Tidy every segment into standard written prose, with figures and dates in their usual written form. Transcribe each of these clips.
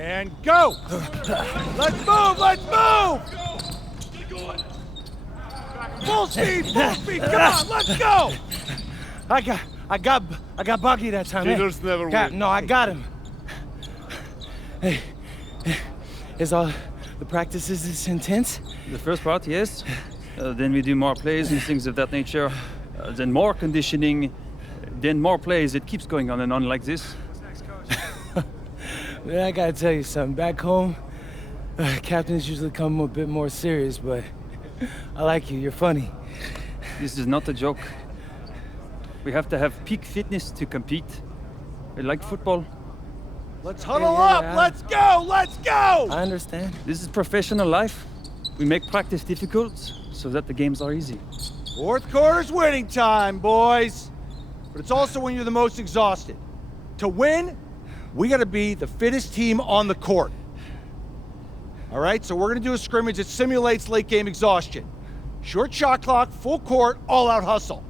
And go! Let's move! Let's move! Full speed! Full speed! Come on, let's go! I got Buggy that time. Cheaters never win. No, I got him. Hey, is all the practices this intense? The first part, yes. Then we do more plays and things of that nature. Then more conditioning. Then more plays. It keeps going on and on like this. Man, I gotta tell you something. Back home, captains usually come a bit more serious, but I like you. You're funny. This is not a joke. We have to have peak fitness to compete. Like football. Let's huddle up! Let's go! Let's go! I understand. This is professional life. We make practice difficult so that the games are easy. Fourth quarter's winning time, boys. But it's also when you're the most exhausted. To win, we gotta be the fittest team on the court. All right, so we're gonna do a scrimmage that simulates late game exhaustion. Short shot clock, full court, all out hustle.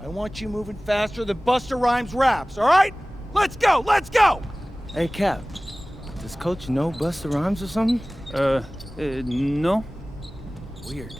I want you moving faster than Busta Rhymes raps, all right? Let's go, let's go! Hey, Cap. Does Coach know Busta Rhymes or something? No. Weird.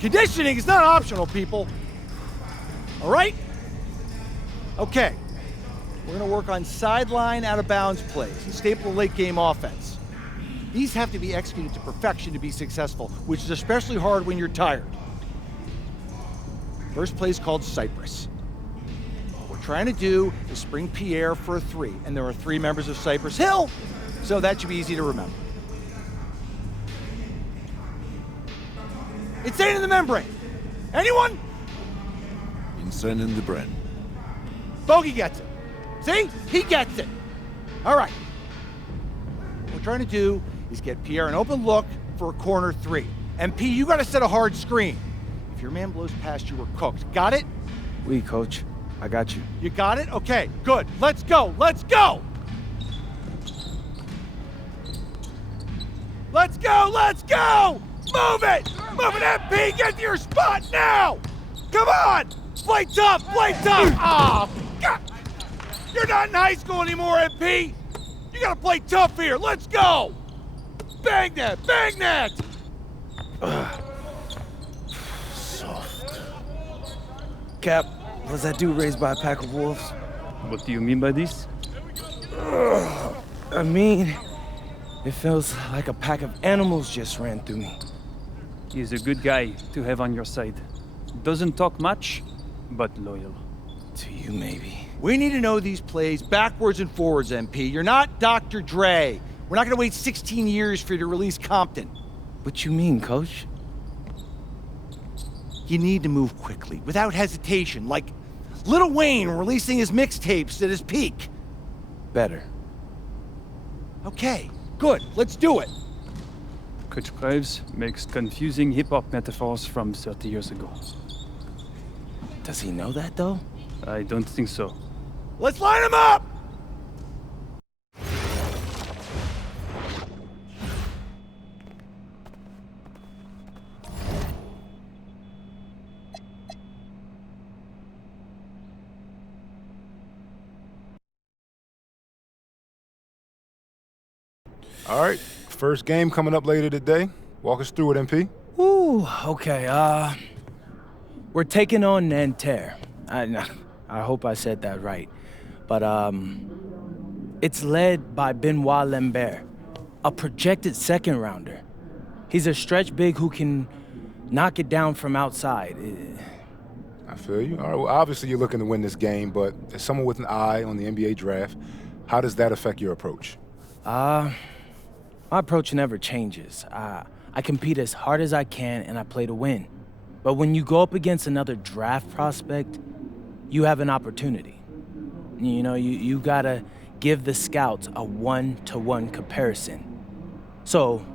Conditioning is not optional, people. All right? Okay. We're going to work on sideline out-of-bounds plays and staple late game offense. These have to be executed to perfection to be successful, which is especially hard when you're tired. First play is called Cypress. What we're trying to do is spring Pierre for a 3, and there are 3 members of Cypress Hill, so that should be easy to remember. Insane in the membrane. Anyone? Insane in the brain. Bogey gets it. See? He gets it. All right. What we're trying to do is get Pierre an open look for a corner 3. And P, you got to set a hard screen. If your man blows past you, we're cooked. Got it? Oui, coach. I got you. You got it? Okay, good. Let's go. Let's go. Let's go. Let's go. Move it. Move it, MP. Get to your spot now. Come on. Play tough. Play tough. Ah, God. You're not in high school anymore, MP. You got to play tough here. Let's go. Bang that. Bang that. Soft. Cap, was that dude raised by a pack of wolves? What do you mean by this? I mean, it feels like a pack of animals just ran through me. He's a good guy to have on your side. Doesn't talk much, but loyal. To you, maybe. We need to know these plays backwards and forwards, MP. You're not Dr. Dre. We're not going to wait 16 years for you to release Compton. What you mean, coach? You need to move quickly, without hesitation, like Lil Wayne releasing his mixtapes at his peak. Better. Okay, good. Let's do it. Coach Graves makes confusing hip-hop metaphors from 30 years ago. Does he know that, though? I don't think so. Let's line them up! All right, first game coming up later today. Walk us through it, MP. Ooh, okay, we're taking on Nanterre. I hope I said that right. But, it's led by Benoit Lambert, a projected second rounder. He's a stretch big who can knock it down from outside. I feel you. All right, well, obviously you're looking to win this game, but as someone with an eye on the NBA draft, how does that affect your approach? My approach never changes. I compete as hard as I can and I play to win. But when you go up against another draft prospect, you have an opportunity. You know, you gotta give the scouts a one-to-one comparison. So,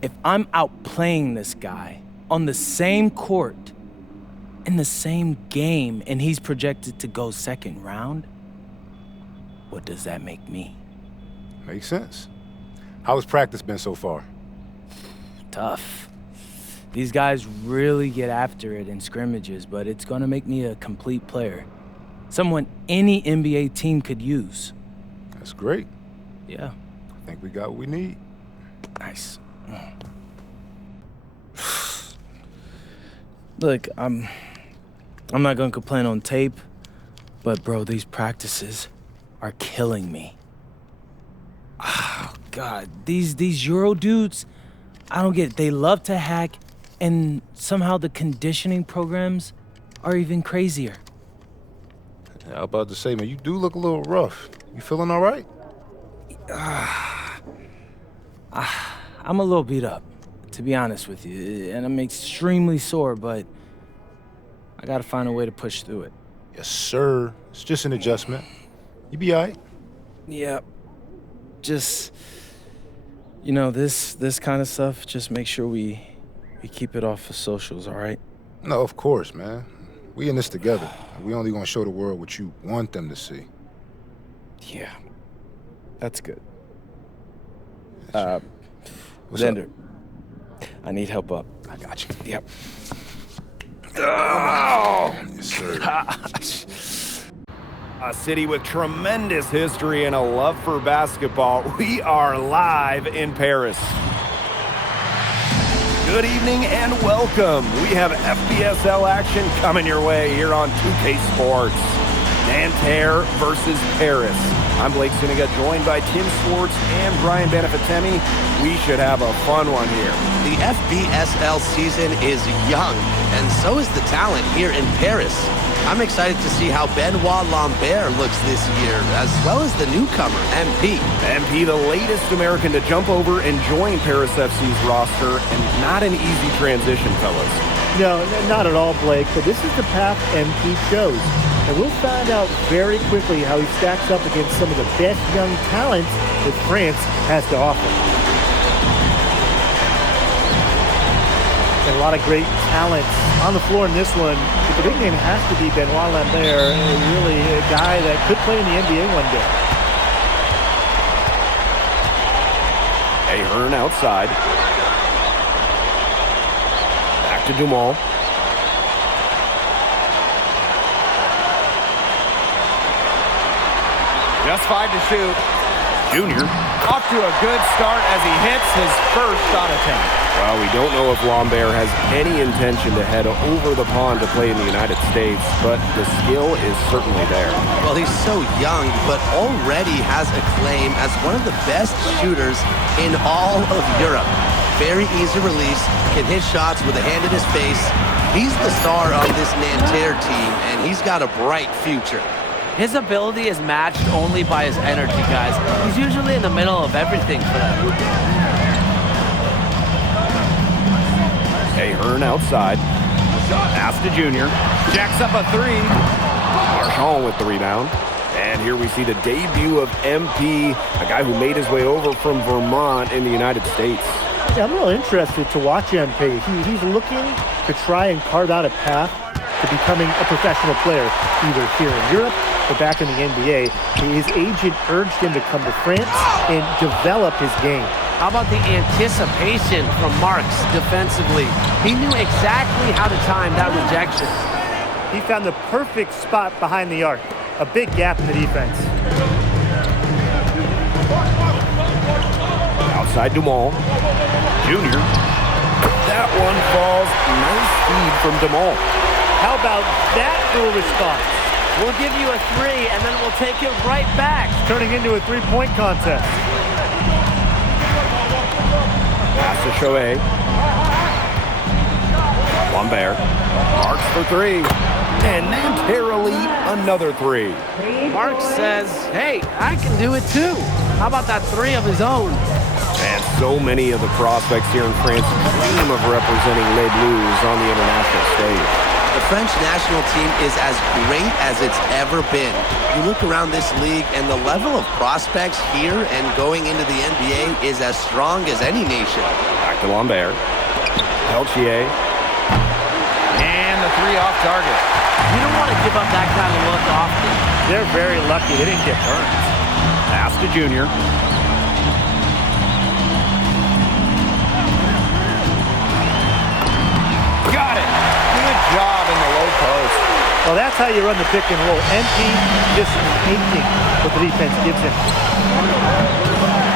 if I'm outplaying this guy on the same court, in the same game, and he's projected to go second round, what does that make me? Makes sense. How has practice been so far? Tough. These guys really get after it in scrimmages, but it's gonna make me a complete player. Someone any NBA team could use. That's great. Yeah. I think we got what we need. Nice. Look, I'm not gonna complain on tape, but bro, these practices are killing me. Oh, God, these Euro dudes, I don't get it. They love to hack, and somehow the conditioning programs are even crazier. Yeah, I was about to say, man, you do look a little rough. You feeling all right? I'm a little beat up, to be honest with you, and I'm extremely sore, but I gotta find a way to push through it. Yes, sir. It's just an adjustment. You be all right. Yeah. Just, you know, this kind of stuff, just make sure we keep it off of socials, all right? No, of course, man. We in this together. We only gonna show the world what you want them to see. Yeah. That's good. What's Xander, I need help up. I got you. Yep. Yes, sir. A city with tremendous history and a love for basketball. We are live in Paris. Good evening and welcome. We have FBSL action coming your way here on 2K Sports. Nanterre versus Paris. I'm Blake Suniga, joined by Tim Swartz and Brian Benefitemi. We should have a fun one here. The FBSL season is young, and so is the talent here in Paris. I'm excited to see how Benoit Lambert looks this year, as well as the newcomer, MP. MP, the latest American to jump over and join Paris FC's roster, and not an easy transition, fellas. No, not at all, Blake, but this is the path MP chose. And we'll find out very quickly how he stacks up against some of the best young talents that France has to offer. And a lot of great talent on the floor in this one. But the big name has to be Benoit Lambert, really a guy that could play in the NBA one day. Ahern outside. Back to Dumal. Just 5 to shoot. Junior. Off to a good start as he hits his first shot attempt. Well, we don't know if Lambert has any intention to head over the pond to play in the United States, but the skill is certainly there. Well, he's so young, but already has a claim as one of the best shooters in all of Europe. Very easy release, can hit shots with a hand in his face. He's the star of this Nanterre team, and he's got a bright future. His ability is matched only by his energy, guys. He's usually in the middle of everything for them. Ahern outside. Pass to Junior. Jacks up a three. Marchand with the rebound. And here we see the debut of MP, a guy who made his way over from Vermont in the United States. Yeah, I'm real interested to watch MP. He's looking to try and carve out a path to becoming a professional player, either here in Europe or back in the NBA. His agent urged him to come to France and develop his game. How about the anticipation from Marks defensively? He knew exactly how to time that rejection. He found the perfect spot behind the arc, a big gap in the defense. Outside Dumal. Junior. That one falls. Nice feed from Dumal. How about that full response? We'll give you a three, and then we'll take it right back. Turning into a three-point contest. Pass to Choe. Lambert. Marks for three. And Nanterre lead another three. Marks says, hey, I can do it too. How about that three of his own? And so many of the prospects here in France dream of representing Les Bleus on the international stage. The French national team is as great as it's ever been. You look around this league and the level of prospects here and going into the NBA is as strong as any nation. Back to Lambert. Peltier. And the three off target. You don't want to give up that kind of look often. They're very lucky they didn't get burned. Pass to Junior. Got it. Good job in the low post. Well, that's how you run the pick and roll. MP just taking what the defense gives him.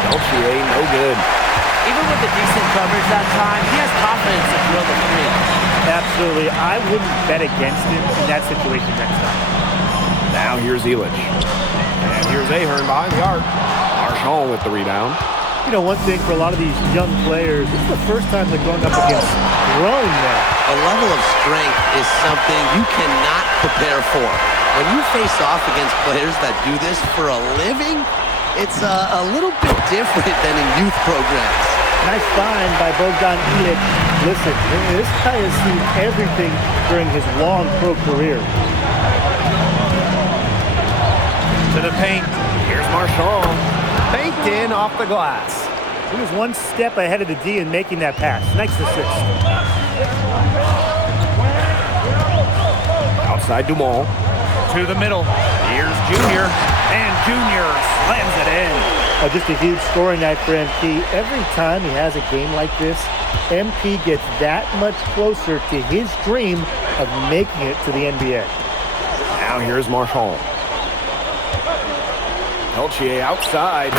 Peltier, no good. Even with the decent coverage that time, he has confidence to drill the three. Absolutely. I wouldn't bet against him in that situation next time. Now here's Illich. And here's Ahern behind the arc. Marchand with the rebound. You know, one thing for a lot of these young players, this is the first time they're going up against grown men. A level of strength is something you cannot prepare for. When you face off against players that do this for a living, it's a little bit different than in youth programs. Nice find by Bogdan Illich. Listen, this guy has seen everything during his long pro career. To the paint. Here's Marchand. Baked in off the glass. He was one step ahead of the D in making that pass. Nice assist. Outside Dumal. To the middle. Here's Junior. And Junior slams it in. Just a huge scoring night for MP. Every time he has a game like this, MP gets that much closer to his dream of making it to the NBA. Now here's Marchand. Peltier outside.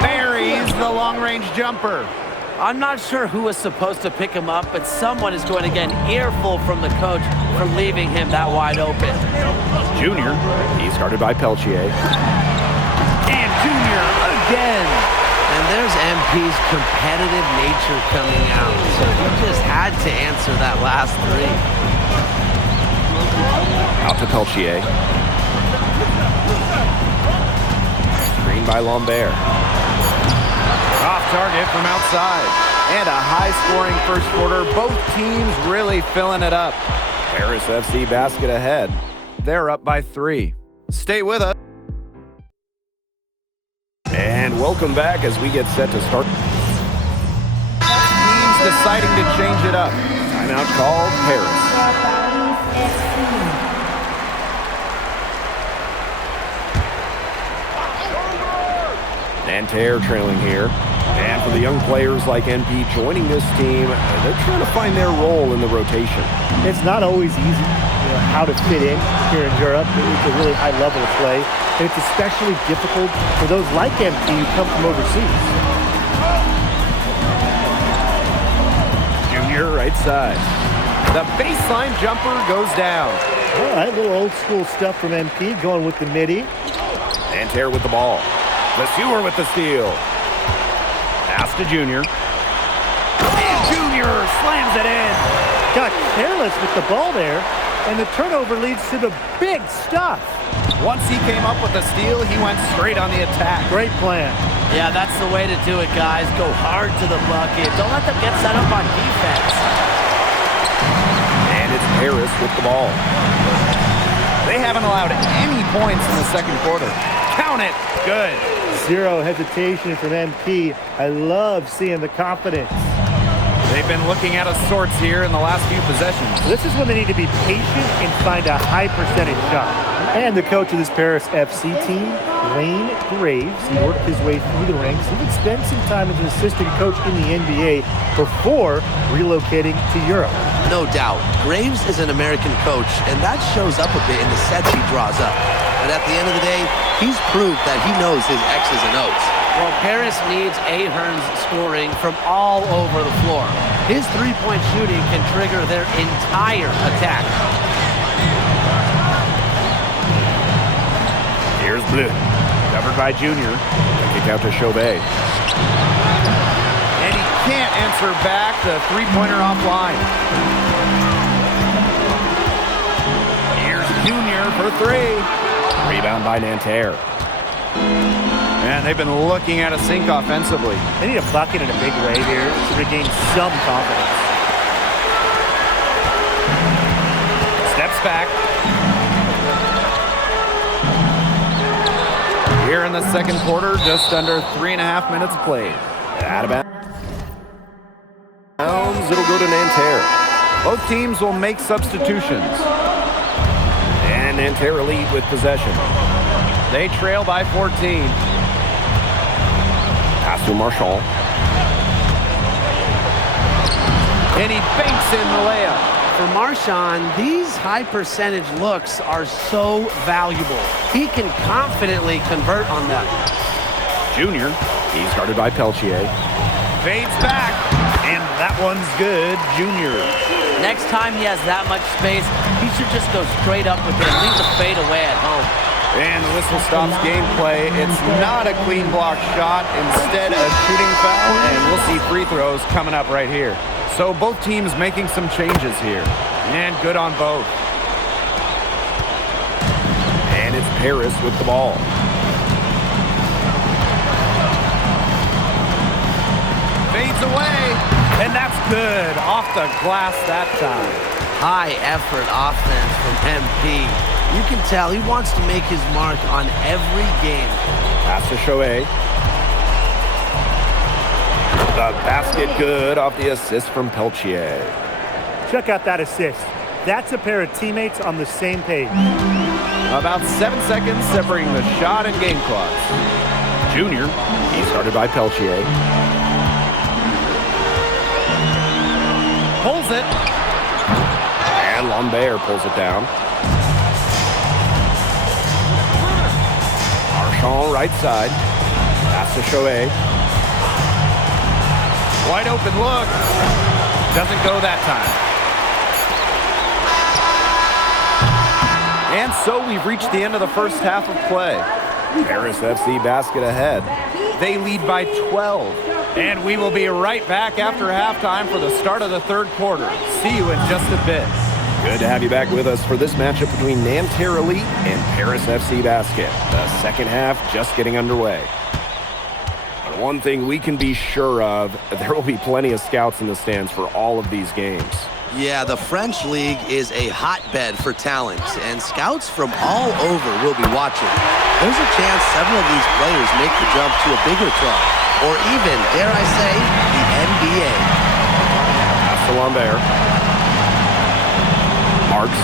Buries the long-range jumper. I'm not sure who was supposed to pick him up, but someone is going to get an earful from the coach for leaving him that wide open. Junior, he's guarded by Peltier. And Junior again. And there's MP's competitive nature coming out, so he just had to answer that last three. Out to Peltier. Screen by Lambert. Off target from outside. And a high-scoring first quarter. Both teams really filling it up. Paris FC basket ahead. They're up by 3. Stay with us. And welcome back as we get set to start. Teams deciding to change it up. Timeout called Paris. Nanterre trailing here. And for the young players like NP joining this team, they're trying to find their role in the rotation. It's not always easy, how to fit in here in Europe. It's a really high level of play, and it's especially difficult for those like MP who come from overseas. Junior right side. The baseline jumper goes down. All right, little old school stuff from MP, going with the midi. Nanterre with the ball. Lesueur with the steal. Pass to Junior. And Junior slams it in. Got careless with the ball there, and the turnover leads to the big stuff. Once he came up with the steal, he went straight on the attack. Great plan. Yeah, that's the way to do it, guys. Go hard to the bucket. Don't let them get set up on defense. And it's Paris with the ball. They haven't allowed any points in the second quarter. Count it. Good. Zero hesitation from MP. I love seeing the confidence. They've been looking out of sorts here in the last few possessions. This is when they need to be patient and find a high percentage shot. And the coach of this Paris FC team, Wayne Graves, he worked his way through the ranks. He would spend some time as an assistant coach in the NBA before relocating to Europe. No doubt. Graves is an American coach, and that shows up a bit in the sets he draws up. But at the end of the day, he's proved that he knows his X's and O's. Well, Paris needs Ahern's scoring from all over the floor. His three-point shooting can trigger their entire attack. Here's Bleu. Covered by Junior. Kick out to Chauvet. And he can't answer back the three-pointer offline. Here's Junior for 3. Rebound by Nanterre. And they've been looking at a sink offensively. They need a bucket in a big way here to regain some confidence. Steps back. Here in the second quarter, just under 3.5 minutes played. Out of bounds, it'll go to Nanterre. Both teams will make substitutions. And Nanterre lead with possession. They trail by 14. Pass to Marchand. And he banks in the layup. For Marchand, these high percentage looks are so valuable. He can confidently convert on them. Junior, he's guarded by Peltier. Fades back, and that one's good. Junior. Next time he has that much space, he should just go straight up with it and leave the fade away at home. And the whistle stops gameplay. It's not a clean block shot, instead a shooting foul, and we'll see free throws coming up right here. So both teams making some changes here, and good on both. And it's Paris with the ball. Fades away, and that's good. Off the glass that time. High effort offense from MP. You can tell he wants to make his mark on every game. Pass to Chauvet. The basket good off the assist from Peltier. Check out that assist. That's a pair of teammates on the same page. About 7 seconds separating the shot and game clock. Junior, he's guarded by Peltier. Pulls it. And Lambert pulls it down. Marchand right side. Pass to Chauvet. Wide open look. Doesn't go that time. And so we've reached the end of the first half of play. Paris FC basket ahead. They lead by 12. And we will be right back after halftime for the start of the third quarter. See you in just a bit. Good to have you back with us for this matchup between Nanterre Elite and Paris FC Basket. The second half just getting underway. But one thing we can be sure of, there will be plenty of scouts in the stands for all of these games. Yeah, the French League is a hotbed for talent, and scouts from all over will be watching. There's a chance several of these players make the jump to a bigger club, or even, dare I say, the NBA. Pass to Lambert. Marks.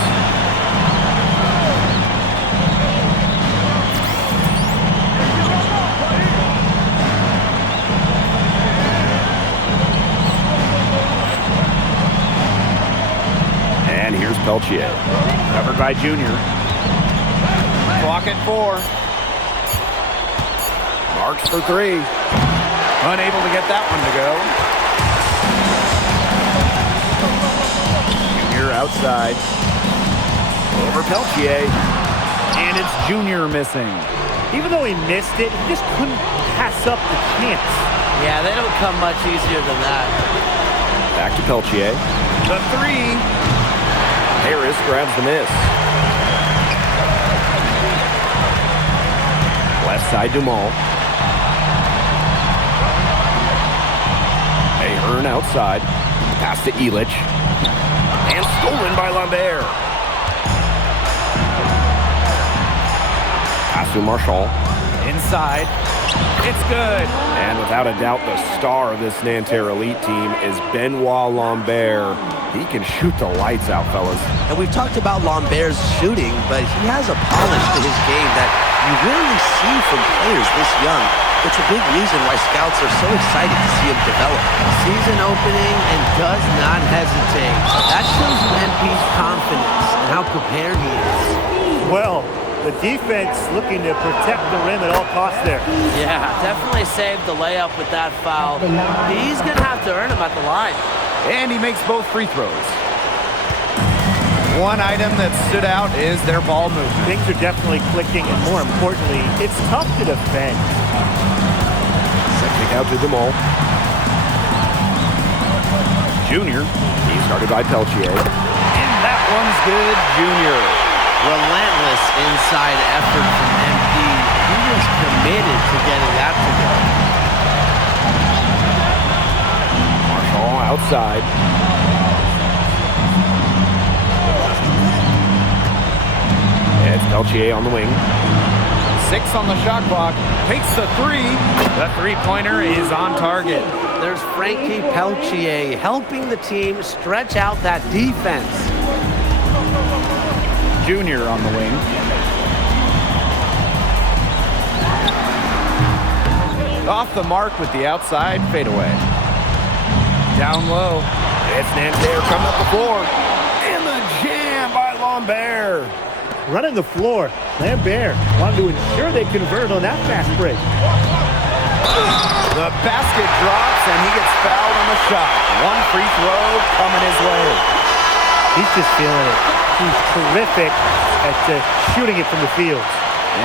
And here's Peltier. Covered by Junior. Clock at 4. Marks for 3. Unable to get that one to go. Junior outside. Over Peltier. And it's Junior missing. Even though he missed it, he just couldn't pass up the chance. Yeah, they don't come much easier than that. Back to Peltier. The 3. Harris grabs the miss. Left side Dumal. Ahern outside. Pass to Elich. And stolen by Lambert. Pass to Marshall. Inside. It's good. And without a doubt, the star of this Nanterre Elite team is Benoit Lambert. He can shoot the lights out, fellas. And we've talked about Lambert's shooting, but he has a polish to his game that you rarely see from players this young. It's a big reason why scouts are so excited to see him develop. Season opening and does not hesitate. That shows you MP's confidence and how prepared he is. Well, the defense looking to protect the rim at all costs there. Yeah, definitely saved the layup with that foul. He's going to have to earn them at the line. And he makes both free throws. One item that stood out is their ball movement. Things are definitely clicking, and more importantly, it's tough to defend. Second out to Dumal. Junior. He's guarded by Peltier. And that one's good, Junior. Relentless inside effort from MP. He was committed to getting that to go. Marshall outside. It's Peltier on the wing. 6 on the shot clock. Takes the 3. The three-pointer is on target. There's Frankie Peltier helping the team stretch out that defense. Junior on the wing. Off the mark with the outside fadeaway. Down low. It's Nanterre coming up the floor. And the jam by Lambert. Running the floor, Lambert wanted to ensure they convert on that fast break. The basket drops and he gets fouled on the shot. One free throw coming his way. He's just feeling it. He's terrific at shooting it from the field.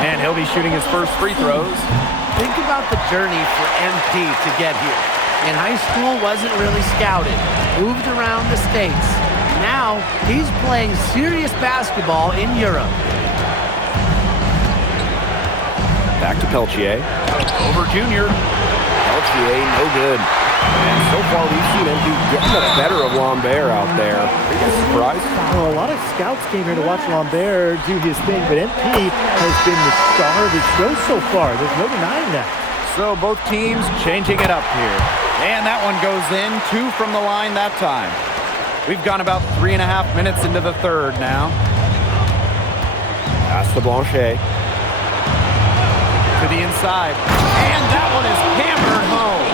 And he'll be shooting his first free throws. Think about the journey for MP to get here. In high school, wasn't really scouted. Moved around the States. Now, he's playing serious basketball in Europe. Back to Peltier. Over Junior. Peltier, no good. And so far, we've seen MP getting the better of Lambert out there. Are you guys surprised? Well, a lot of scouts came here to watch Lambert do his thing, but MP has been the star of his show so far. There's no denying that. So both teams changing it up here. And that one goes in. 2 from the line that time. We've gone about 3.5 minutes into the third now. Pass to Blanchet. To the inside. And that one is hammered home.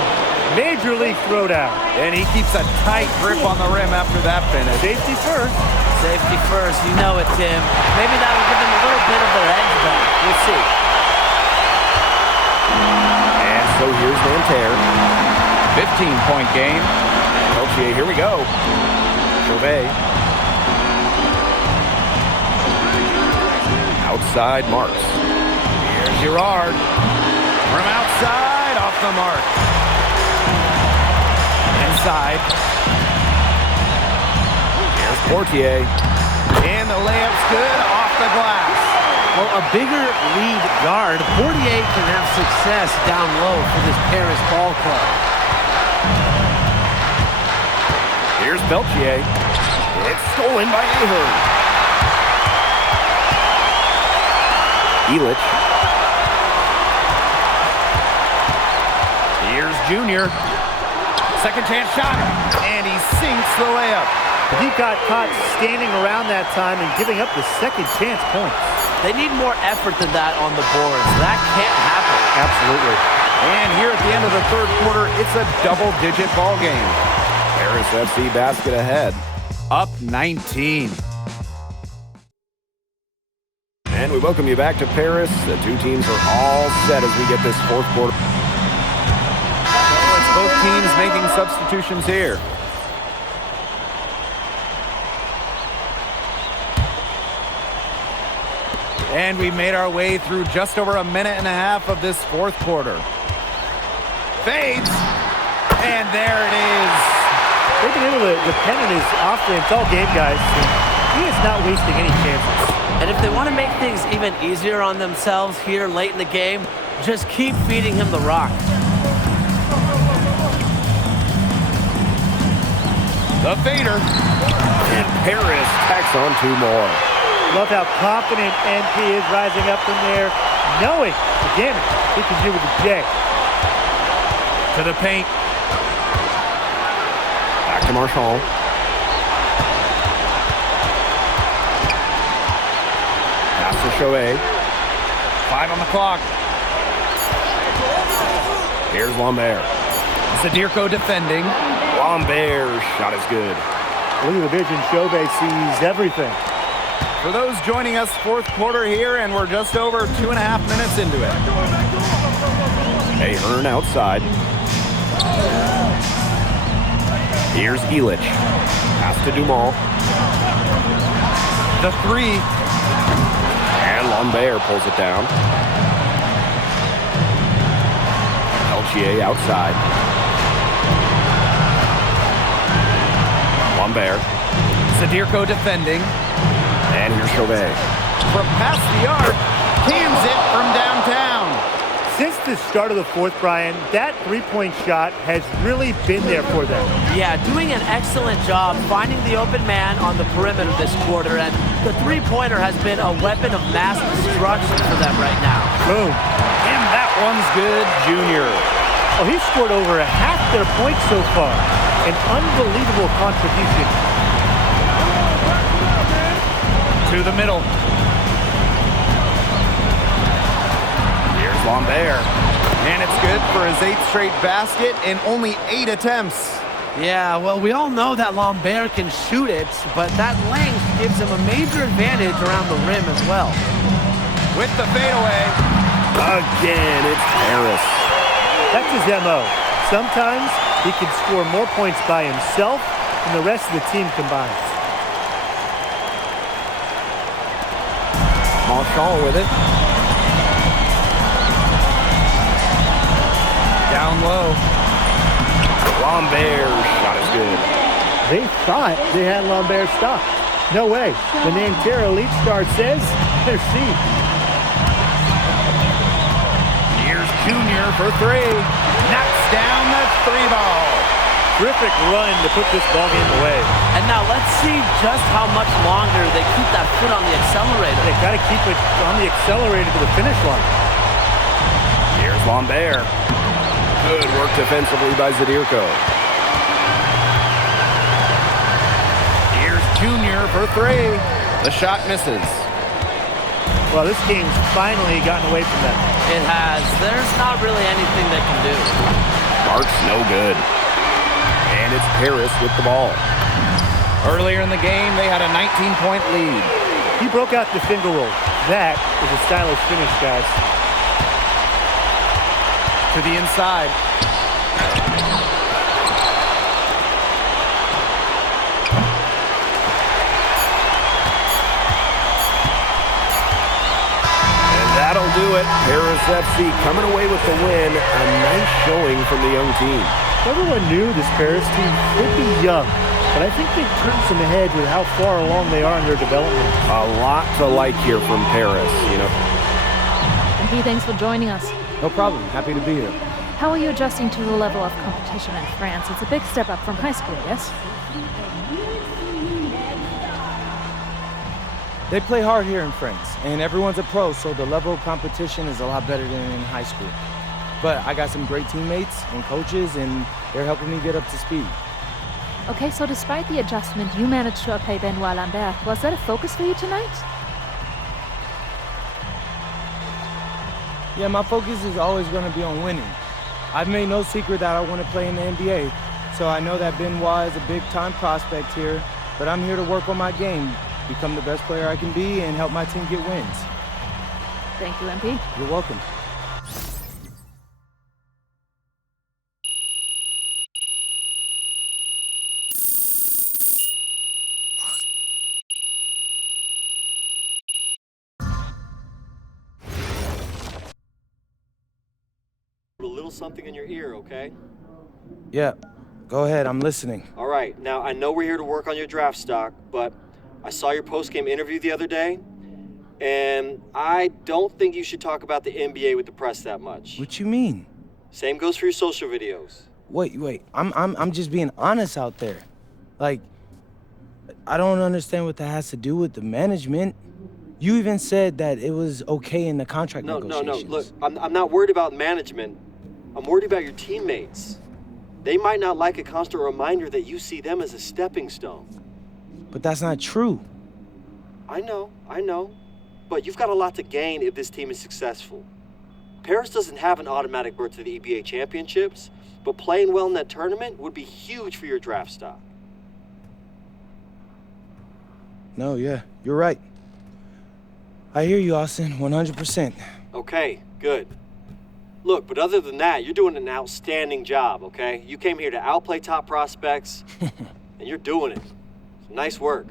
Major league throwdown. And he keeps a tight grip on the rim after that finish. Safety first. Safety first, you know it, Tim. Maybe that'll give them a little bit of their edge back. We'll see. And so here's Nanterre. 15-point game. Peltier, here we go. Chauvet. Outside Marks. Here's Girard. From outside, off the mark. Inside. Here's Portier. And the layup's good off the glass. Well, a bigger lead guard, Portier can have success down low for this Paris ball club. Here's Peltier. It's stolen by Ahern. Illich. Here's Junior. Second chance shot. And he sinks the layup. He got caught standing around that time and giving up the second chance points. They need more effort than that on the boards. That can't happen. Absolutely. And here at the end of the third quarter, it's a double-digit ball game. Paris FC basket ahead. Up 19. And we welcome you back to Paris. The two teams are all set as we get this fourth quarter. So it's both teams making substitutions here. And we made our way through just over a minute and a half of this fourth quarter. Fades. And there it is. They've been able to depend on his offense all game, guys. He is not wasting any chances. And if they want to make things even easier on themselves here late in the game, just keep feeding him the rock. The fader. And Paris tacks on two more. Love how confident NP is rising up from there, knowing the damage he can do with the J. To the paint. Back to Marchand. Pass to Chauvet. 5 on the clock. Here's Lambert. Zadirko defending. Lambert's shot is good. Look at the vision. Chauvet sees everything. For those joining us, fourth quarter here, and we're just over 2.5 minutes into it. Ahern outside. Here's Illich. Pass to Dumont. The three. And Lambert pulls it down. Peltier outside. Lambert. Zadirko defending. And here's Chauvet. From past the arc, cans it from downtown. Since the start of the fourth, Brian, that three-point shot has really been there for them. Yeah, doing an excellent job finding the open man on the perimeter this quarter, and the three-pointer has been a weapon of mass destruction for them right now. Boom. And that one's good, Junior. Oh, he scored over half their points so far. An unbelievable contribution. To the middle. Here's Lambert. And it's good for his 8th straight basket in only 8 attempts. Yeah, well, we all know that Lambert can shoot it, but that length gives him a major advantage around the rim as well. With the fadeaway. Again, it's Paris. That's his MO. Sometimes he can score more points by himself than the rest of the team combined. Marchand with it. Down low. Lambert's shot is good. They thought they had Lambert stopped. No way. The Nanterre Elite Star says they're seed. Here's Junior for 3. Knocks down the 3 ball. Terrific run to put this ball game away. And now let's see just how much longer they keep that foot on the accelerator. They've got to keep it on the accelerator to the finish line. Here's Lambert. Good work defensively by Zadirko. Here's Junior for 3. The shot misses. Well, this game's finally gotten away from them. It has. There's not really anything they can do. Mark's no good. And it's Paris with the ball. Earlier in the game, they had a 19-point lead. He broke out the finger roll. That is a stylish finish, guys. To the inside. it. Paris FC coming away with the win. A nice showing from the young team. Everyone knew this Paris team could be young, but I think they've turned some heads with how far along they are in their development. A lot to like here from Paris, you know. MP, thanks for joining us. No problem. Happy to be here. How are you adjusting to the level of competition in France? It's a big step up from high school, yes? They play hard here in France, and everyone's a pro, so the level of competition is a lot better than in high school. But I got some great teammates and coaches, and they're helping me get up to speed. Okay, so despite the adjustment, you managed to outplay Benoit Lambert. Was that a focus for you tonight? Yeah, my focus is always going to be on winning. I've made no secret that I want to play in the NBA, so I know that Benoit is a big-time prospect here, but I'm here to work on my game, become the best player I can be, and help my team get wins. Thank you, MP. You're welcome. A little something in your ear, okay? Yeah, go ahead, I'm listening. All right, now I know we're here to work on your draft stock, but I saw your post-game interview the other day, and I don't think you should talk about the NBA with the press that much. What you mean? Same goes for your social videos. Wait, I'm just being honest out there. Like, I don't understand what that has to do with the management. You even said that it was okay in the contract negotiations. No, look, I'm not worried about management. I'm worried about your teammates. They might not like a constant reminder that you see them as a stepping stone. But that's not true. I know. But you've got a lot to gain if this team is successful. Paris doesn't have an automatic berth to the EBA championships, but playing well in that tournament would be huge for your draft stock. No, yeah, you're right. I hear you, Austin, 100%. Okay, good. Look, but other than that, you're doing an outstanding job, okay? You came here to outplay top prospects, and you're doing it. Nice work.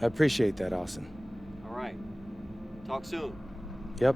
I appreciate that, Austin. All right. Talk soon. Yep.